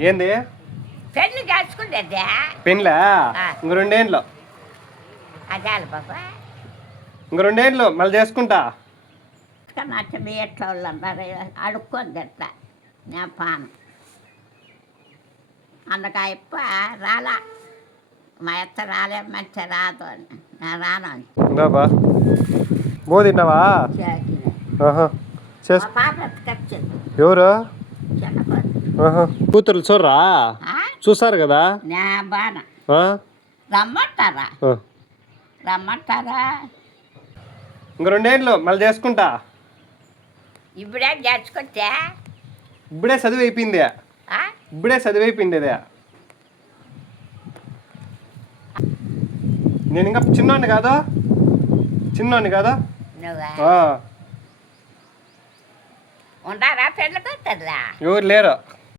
ఏంది పెన్ను కాచుకుంటే పెన్లా ఇంక 2 ఏళ్ళు అదాలి బాబా ఇంక 2 ఏళ్ళు మళ్ళీ చేసుకుంటా నచ్చ మీ ఎట్లా వాళ్ళు అన్నారు అడుక్కొని తింటా నేను పాను అందుకు అప్ప రాలా మా ఎత్త రాలే మంచిగా రాదు అని నేను రాను అని ఇందాబా బో తిన్నావా ఆహా మా పాప ఎత్తుకొచ్చింది ఎవరు చిన్నప్పుడు కూతురు చూడరా చూసారు కదా నా బాణ ఆ? రమ్మంటారా ఆ. రమ్మంటారా ఇంక 2 ఏళ్ళు మళ్ళీ చేసుకుంటా ఇప్పుడేం చేసుకుంటే ఇప్పుడే చదువు అయిపోయింది ఇప్పుడే చదువు అయిపోయింది అదే నేను ఇంకా చిన్నోడిని కాదా నువ్వా ఆ. ఉండారా పెళ్ళి కూతుర్లా ఎవరు లేరు